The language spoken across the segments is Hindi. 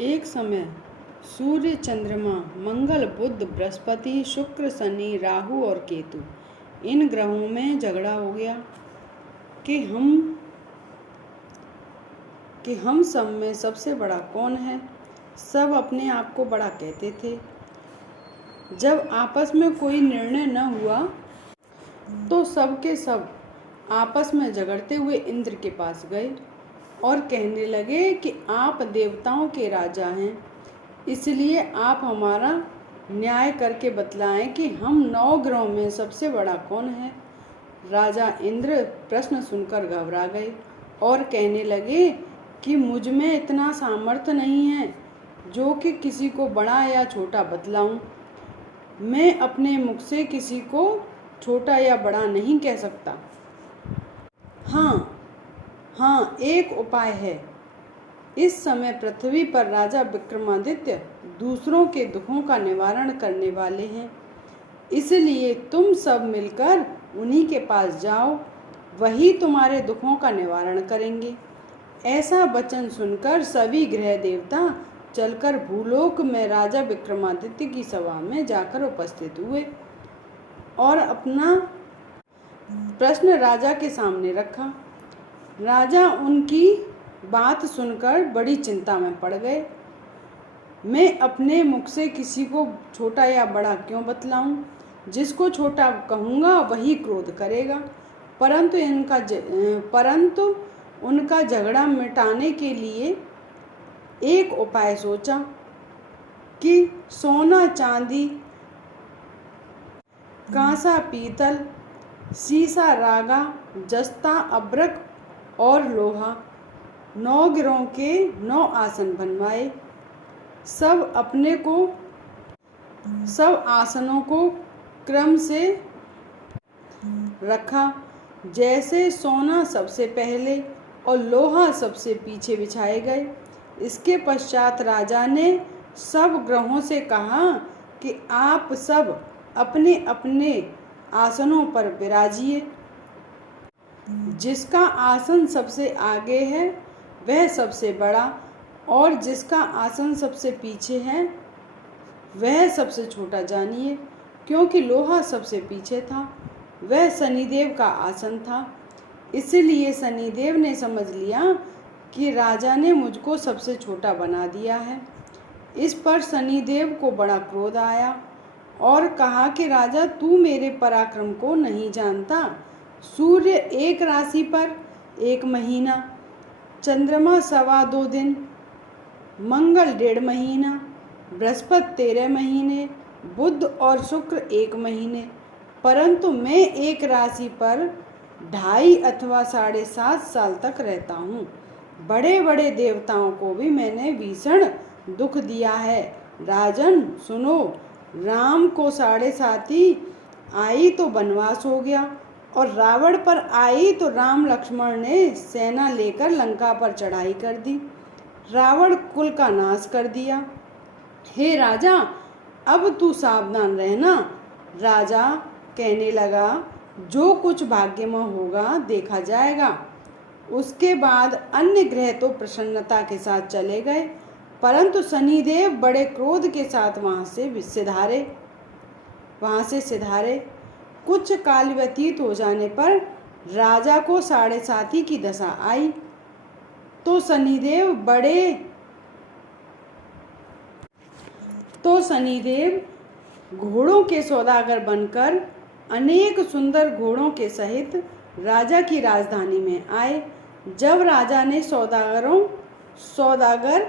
एक समय सूर्य, चंद्रमा, मंगल, बुध, बृहस्पति, शुक्र, शनि, राहु और केतु इन ग्रहों में झगड़ा हो गया कि हम सब में सबसे बड़ा कौन है। सब अपने आप को बड़ा कहते थे। जब आपस में कोई निर्णय न हुआ तो सब के सब आपस में झगड़ते हुए इंद्र के पास गए और कहने लगे कि आप देवताओं के राजा हैं, इसलिए आप हमारा न्याय करके बतलाएं कि हम 9 ग्रहों में सबसे बड़ा कौन है। राजा इंद्र प्रश्न सुनकर घबरा गए और कहने लगे कि मुझ में इतना सामर्थ्य नहीं है जो कि किसी को बड़ा या छोटा बतलाऊं। मैं अपने मुख से किसी को छोटा या बड़ा नहीं कह सकता। हाँ, एक उपाय है। इस समय पृथ्वी पर राजा विक्रमादित्य दूसरों के दुखों का निवारण करने वाले हैं, इसलिए तुम सब मिलकर उन्हीं के पास जाओ, वही तुम्हारे दुखों का निवारण करेंगे। ऐसा वचन सुनकर सभी ग्रह देवता चलकर भूलोक में राजा विक्रमादित्य की सभा में जाकर उपस्थित हुए और अपना प्रश्न राजा के सामने रखा। राजा उनकी बात सुनकर बड़ी चिंता में पड़ गए। मैं अपने मुख से किसी को छोटा या बड़ा क्यों बतलाऊं? जिसको छोटा कहूँगा वही क्रोध करेगा। परंतु उनका झगड़ा मिटाने के लिए एक उपाय सोचा कि सोना, चांदी, कांसा, पीतल, सीसा, रागा, जस्ता, अब्रक और लोहा 9 ग्रहों के 9 आसन बनवाए। सब आसनों को क्रम से रखा, जैसे सोना सबसे पहले और लोहा सबसे पीछे बिछाए गए। इसके पश्चात राजा ने सब ग्रहों से कहा कि आप सब अपने अपने आसनों पर विराजिए। जिसका आसन सबसे आगे है वह सबसे बड़ा और जिसका आसन सबसे पीछे है वह सबसे छोटा जानिए। क्योंकि लोहा सबसे पीछे था, वह शनिदेव का आसन था, इसलिए शनिदेव ने समझ लिया कि राजा ने मुझको सबसे छोटा बना दिया है। इस पर शनिदेव को बड़ा क्रोध आया और कहा कि राजा, तू मेरे पराक्रम को नहीं जानता। सूर्य एक राशि पर 1 महीना, चंद्रमा 2.25 दिन, मंगल 1.5 महीना, बृहस्पति 13 महीने, बुध और शुक्र 1 महीने, परंतु मैं एक राशि पर 2.5 अथवा 7.5 साल तक रहता हूँ। बड़े बड़े देवताओं को भी मैंने भीषण दुख दिया है। राजन सुनो, राम को 7.5 आई तो वनवास हो गया और रावण पर आई तो राम लक्ष्मण ने सेना लेकर लंका पर चढ़ाई कर दी, रावण कुल का नाश कर दिया। हे राजा, अब तू सावधान रहना। राजा कहने लगा, जो कुछ भाग्य में होगा देखा जाएगा। उसके बाद अन्य ग्रह तो प्रसन्नता के साथ चले गए, परंतु शनिदेव बड़े क्रोध के साथ वहाँ से सिधारे। कुछ काल व्यतीत हो जाने पर राजा को 7.5 की दशा आई तो शनिदेव घोड़ों के सौदागर बनकर अनेक सुंदर घोड़ों के सहित राजा की राजधानी में आए। जब राजा ने सौदागर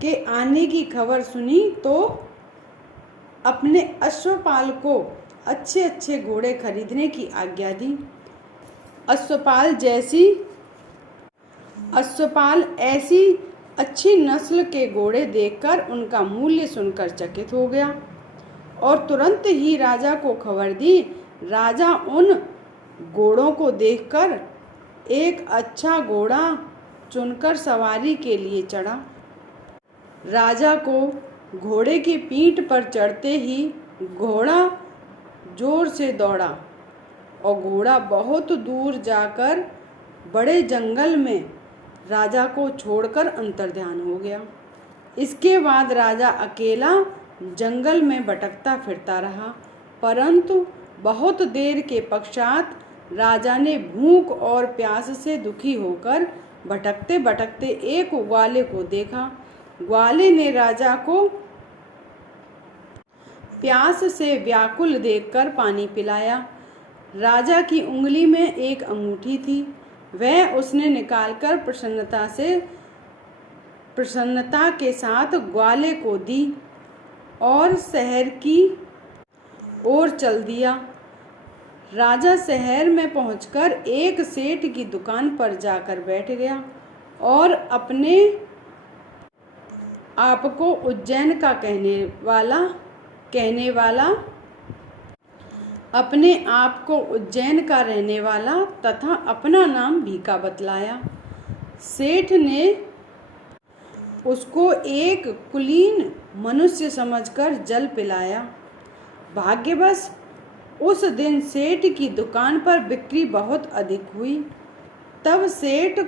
के आने की खबर सुनी तो अपने अश्वपाल को अच्छे अच्छे घोड़े खरीदने की आज्ञा दी। अश्वपाल ऐसी अच्छी नस्ल के घोड़े देखकर उनका मूल्य सुनकर चकित हो गया और तुरंत ही राजा को खबर दी। राजा उन घोड़ों को देखकर एक अच्छा घोड़ा चुनकर सवारी के लिए चढ़ा। राजा को घोड़े की पीठ पर चढ़ते ही घोड़ा जोर से दौड़ा और घोड़ा बहुत दूर जाकर बड़े जंगल में राजा को छोड़कर अंतर्ध्यान हो गया। इसके बाद राजा अकेला जंगल में भटकता फिरता रहा, परंतु बहुत देर के पश्चात राजा ने भूख और प्यास से दुखी होकर भटकते भटकते एक ग्वाले को देखा। ग्वाले ने राजा को प्यास से व्याकुल देखकर पानी पिलाया। राजा की उंगली में एक अंगूठी थी, वह उसने निकालकर प्रसन्नता के साथ ग्वाले को दी और शहर की ओर चल दिया। राजा शहर में पहुंचकर एक सेठ की दुकान पर जाकर बैठ गया और अपने आप को उज्जैन का अपने आप को उज्जैन का रहने वाला तथा अपना नाम भीका बतलाया। सेठ ने उसको एक कुलीन मनुष्य समझकर जल पिलाया। भाग्यवश उस दिन सेठ की दुकान पर बिक्री बहुत अधिक हुई। तब सेठ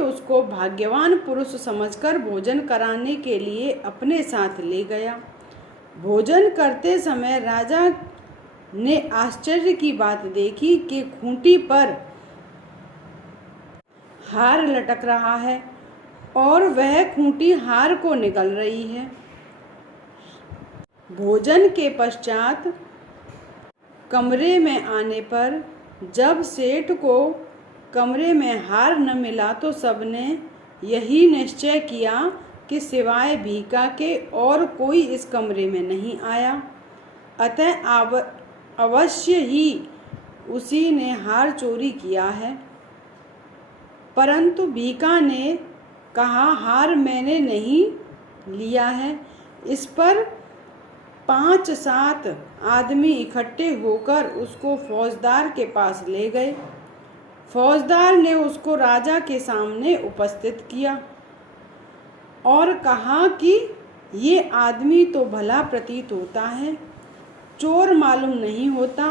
उसको भाग्यवान पुरुष समझकर भोजन कराने के लिए अपने साथ ले गया। भोजन करते समय राजा ने आश्चर्य की बात देखी कि खूंटी पर हार लटक रहा है और वह खूंटी हार को निगल रही है। भोजन के पश्चात कमरे में आने पर जब सेठ को कमरे में हार न मिला तो सबने यही निश्चय किया कि सिवाय भीका के और कोई इस कमरे में नहीं आया, अतः अवश्य ही उसी ने हार चोरी किया है। परंतु भीका ने कहा, हार मैंने नहीं लिया है। इस पर 5-7 आदमी इकट्ठे होकर उसको फौजदार के पास ले गए। फौजदार ने उसको राजा के सामने उपस्थित किया और कहा कि ये आदमी तो भला प्रतीत होता है, चोर मालूम नहीं होता,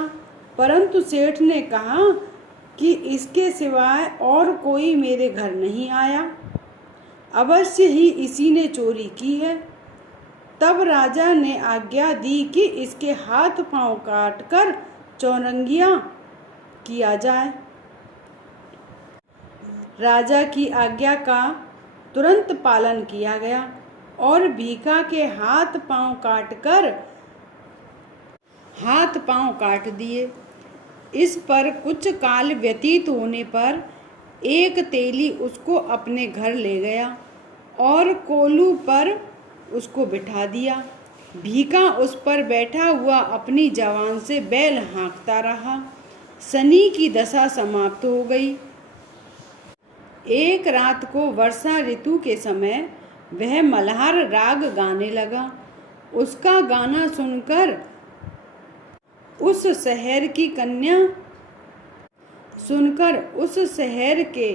परंतु सेठ ने कहा कि इसके सिवाय और कोई मेरे घर नहीं आया, अवश्य ही इसी ने चोरी की है। तब राजा ने आज्ञा दी कि इसके हाथ पांव काटकर चौरंगिया किया जाए। राजा की आज्ञा का तुरंत पालन किया गया और भीका के हाथ पांव काट दिए। इस पर कुछ काल व्यतीत होने पर एक तेली उसको अपने घर ले गया और कोलू पर उसको बिठा दिया। भीका उस पर बैठा हुआ अपनी जवान से बैल हाँकता रहा। शनि की दशा समाप्त हो गई। एक रात को वर्षा ऋतु के समय वह मल्हार राग गाने लगा। उसका गाना सुनकर उस शहर के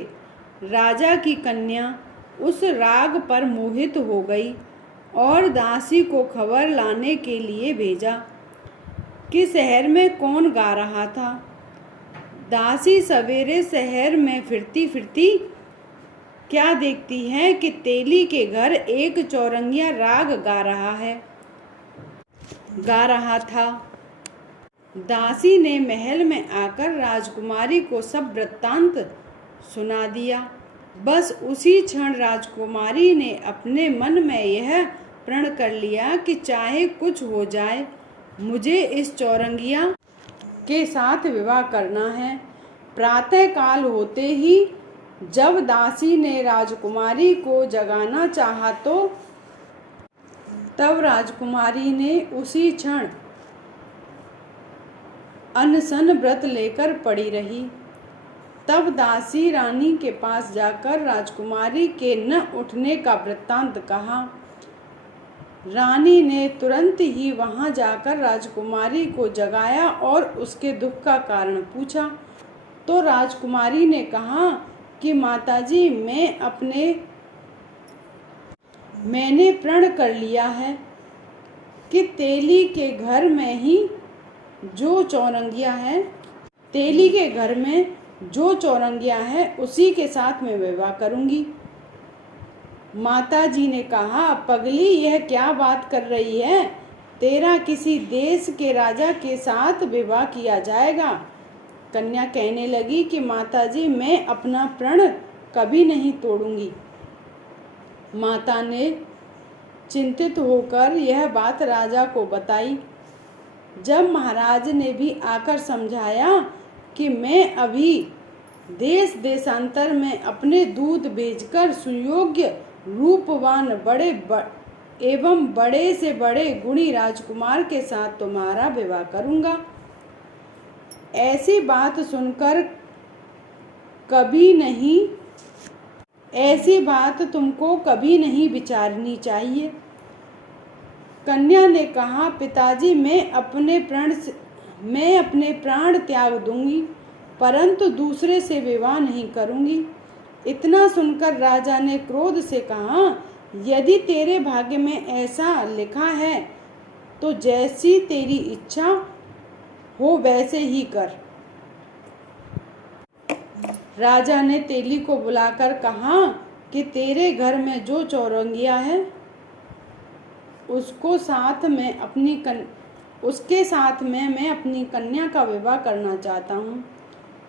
राजा की कन्या उस राग पर मोहित हो गई और दासी को खबर लाने के लिए भेजा कि शहर में कौन गा रहा था। दासी सवेरे शहर में फिरती फिरती क्या देखती है कि तेली के घर एक चौरंगिया राग गा रहा था। दासी ने महल में आकर राजकुमारी को सब वृत्तांत सुना दिया। बस उसी क्षण राजकुमारी ने अपने मन में यह प्रण कर लिया कि चाहे कुछ हो जाए, मुझे इस चौरंगिया के साथ विवाह करना है। प्रातः काल होते ही जब दासी ने राजकुमारी को जगाना चाहा तो तब राजकुमारी ने उसी क्षण अनशन व्रत लेकर पड़ी रही। तब दासी रानी के पास जाकर राजकुमारी के न उठने का वृत्तांत कहा। रानी ने तुरंत ही वहां जाकर राजकुमारी को जगाया और उसके दुख का कारण पूछा। तो राजकुमारी ने कहा कि माताजी, मैंने प्रण कर लिया है कि तेली के घर में जो चौरंगिया है उसी के साथ मैं विवाह करूंगी। माता जी ने कहा, पगली यह क्या बात कर रही है? तेरा किसी देश के राजा के साथ विवाह किया जाएगा। कन्या कहने लगी कि माता जी, मैं अपना प्रण कभी नहीं तोड़ूंगी। माता ने चिंतित होकर यह बात राजा को बताई। जब महाराज ने भी आकर समझाया कि मैं अभी देश देशांतर में अपने दूध बेचकर सुयोग्य रूपवान एवं बड़े से बड़े गुणी राजकुमार के साथ तुम्हारा विवाह करूंगा, ऐसी बात तुमको कभी नहीं विचारनी चाहिए। कन्या ने कहा, पिताजी मैं अपने प्राण त्याग दूंगी, परंतु दूसरे से विवाह नहीं करूंगी। इतना सुनकर राजा ने क्रोध से कहा, यदि तेरे भाग्य में ऐसा लिखा है तो जैसी तेरी इच्छा हो वैसे ही कर। राजा ने तेली को बुलाकर कहा कि तेरे घर में जो चौरंगिया है उसके साथ मैं अपनी कन्या का विवाह करना चाहता हूँ।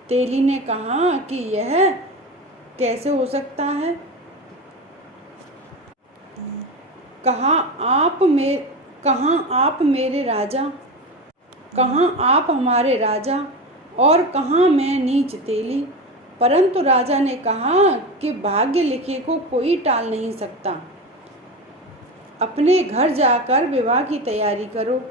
तेली ने कहा कि यह कैसे हो सकता है? कहाँ आप हमारे राजा और कहाँ मैं नीच तेली। परंतु राजा ने कहा कि भाग्य लिखे को कोई टाल नहीं सकता। अपने घर जाकर विवाह की तैयारी करो।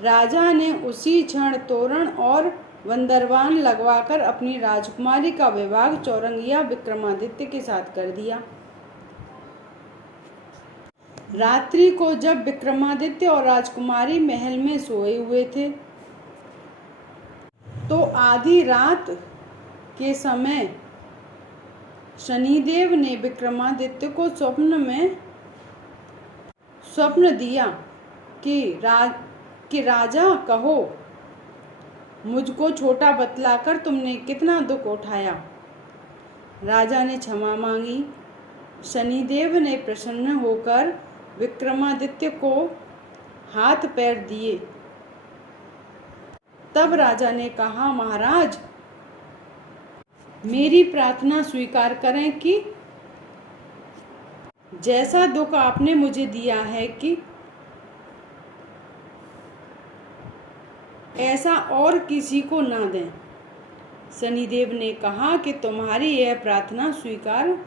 राजा ने उसी क्षण तोरण और बंदरवान लगवाकर अपनी राजकुमारी का विवाह चौरंगिया विक्रमादित्य के साथ कर दिया। रात्रि को जब विक्रमादित्य और राजकुमारी महल में सोए हुए थे तो आधी रात के समय शनिदेव ने विक्रमादित्य को स्वप्न दिया कि राजा कहो, मुझको छोटा बतलाकर तुमने कितना दुख उठाया। राजा ने क्षमा मांगी। शनिदेव ने प्रसन्न होकर विक्रमादित्य को हाथ पैर दिए। तब राजा ने कहा, महाराज मेरी प्रार्थना स्वीकार करें कि जैसा दुख आपने मुझे दिया है कि ऐसा और किसी को ना दें। शनिदेव ने कहा कि तुम्हारी यह प्रार्थना स्वीकार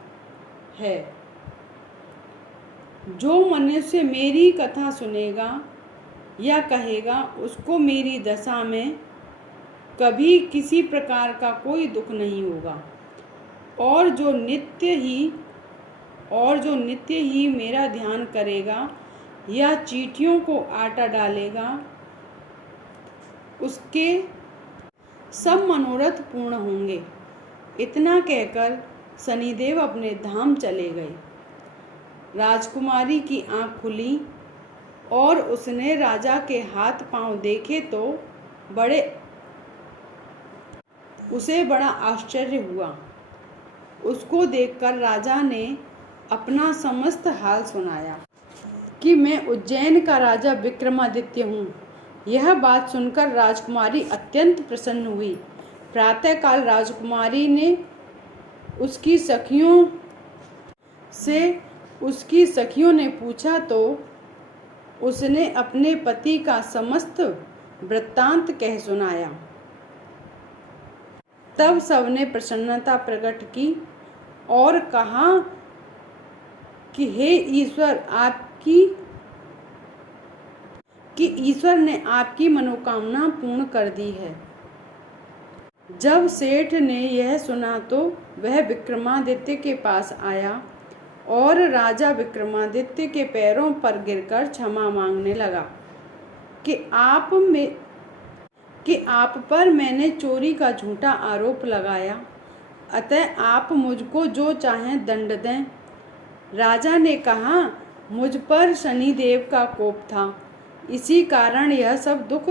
है। जो मनुष्य मेरी कथा सुनेगा या कहेगा उसको मेरी दशा में कभी किसी प्रकार का कोई दुख नहीं होगा, और जो नित्य ही मेरा ध्यान करेगा या चींटियों को आटा डालेगा उसके सब मनोरथ पूर्ण होंगे। इतना कहकर शनिदेव अपने धाम चले गए। राजकुमारी की आंख खुली और उसने राजा के हाथ पांव देखे तो उसे बड़ा आश्चर्य हुआ। उसको देखकर राजा ने अपना समस्त हाल सुनाया कि मैं उज्जैन का राजा विक्रमादित्य हूँ। यह बात सुनकर राजकुमारी अत्यंत प्रसन्न हुई। प्रातःकाल राजकुमारी ने उसकी सखियों ने पूछा तो उसने अपने पति का समस्त वृत्तांत कह सुनाया। तब सबने प्रसन्नता प्रकट की और कहा कि हे ईश्वर, ईश्वर ने आपकी मनोकामना पूर्ण कर दी है। जब सेठ ने यह सुना तो वह विक्रमादित्य के पास आया और राजा विक्रमादित्य के पैरों पर गिरकर क्षमा मांगने लगा कि आप पर मैंने चोरी का झूठा आरोप लगाया, अतः आप मुझको जो चाहें दंड दें। राजा ने कहा, मुझ पर शनिदेव का कोप था, इसी कारण यह सब दुख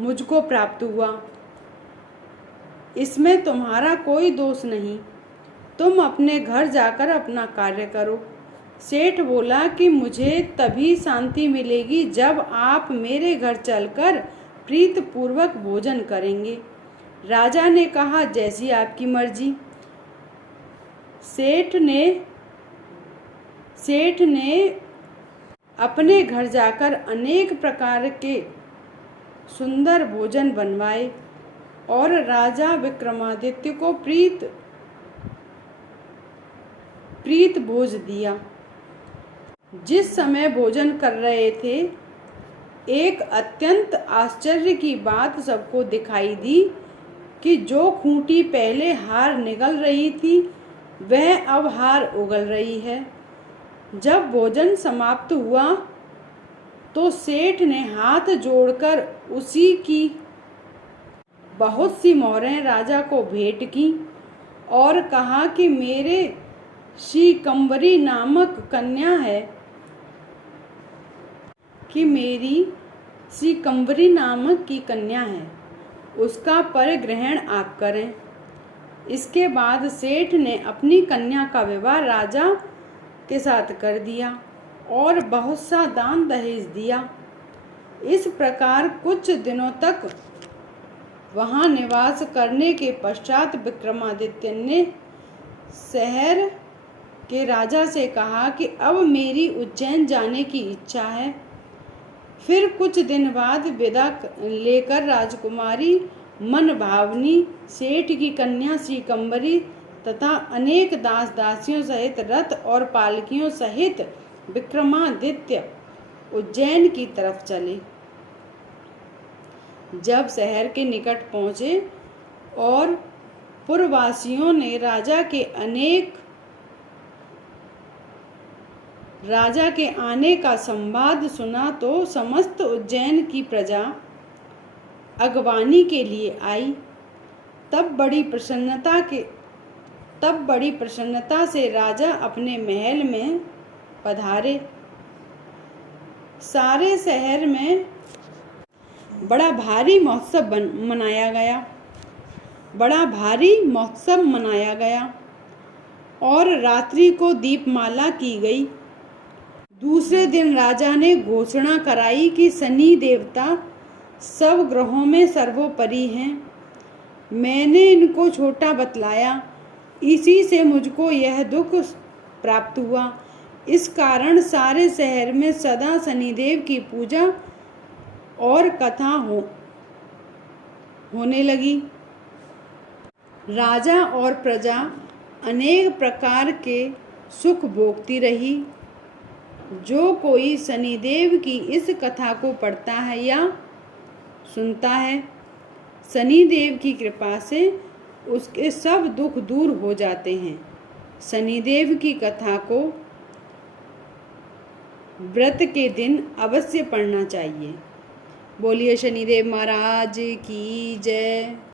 मुझको प्राप्त हुआ। इसमें तुम्हारा कोई दोष नहीं। तुम अपने घर जाकर अपना कार्य करो। सेठ बोला कि मुझे तभी शांति मिलेगी जब आप मेरे घर चलकर प्रीतपूर्वक भोजन करेंगे। राजा ने कहा, जैसी आपकी मर्जी। सेठ ने अपने घर जाकर अनेक प्रकार के सुंदर भोजन बनवाए और राजा विक्रमादित्य को प्रीत भोज दिया। जिस समय भोजन कर रहे थे, एक अत्यंत आश्चर्य की बात सबको दिखाई दी कि जो खूंटी पहले हार निगल रही थी, वह अब हार उगल रही है। जब भोजन समाप्त हुआ तो सेठ ने हाथ जोड़कर उसी की बहुत सी मोहरें राजा को भेंट की और कहा कि मेरे श्रीकंवरी नामक कन्या है, कि मेरी श्रीकंवरी नामक की कन्या है, उसका परिग्रहण आप करें। इसके बाद सेठ ने अपनी कन्या का विवाह राजा के साथ कर दिया और बहुत सा दान दहेज दिया। इस प्रकार कुछ दिनों तक वहाँ निवास करने के पश्चात विक्रमादित्य ने शहर के राजा से कहा कि अब मेरी उज्जैन जाने की इच्छा है। फिर कुछ दिन बाद विदा लेकर राजकुमारी मनभावनी, सेठ की कन्या श्रीकंवरी तथा अनेक दास दासियों सहित रथ और पालकियों सहित विक्रमादित्य उज्जैन की तरफ चले। जब शहर के निकट पहुँचे और पुरवासियों ने राजा के आने का संवाद सुना तो समस्त उज्जैन की प्रजा अगवानी के लिए आई। तब बड़ी प्रसन्नता से राजा अपने महल में पधारे। सारे शहर में बड़ा भारी महोत्सव मनाया गया और रात्रि को दीपमाला की गई। दूसरे दिन राजा ने घोषणा कराई कि शनि देवता सब ग्रहों में सर्वोपरि हैं। मैंने इनको छोटा बतलाया, इसी से मुझको यह दुख प्राप्त हुआ। इस कारण सारे शहर में सदा शनिदेव की पूजा और कथा होने लगी। राजा और प्रजा अनेक प्रकार के सुख भोगती रही। जो कोई शनिदेव की इस कथा को पढ़ता है या सुनता है, शनिदेव की कृपा से उसके सब दुख दूर हो जाते हैं। शनिदेव की कथा को व्रत के दिन अवश्य पढ़ना चाहिए। बोलिए शनिदेव महाराज की जय।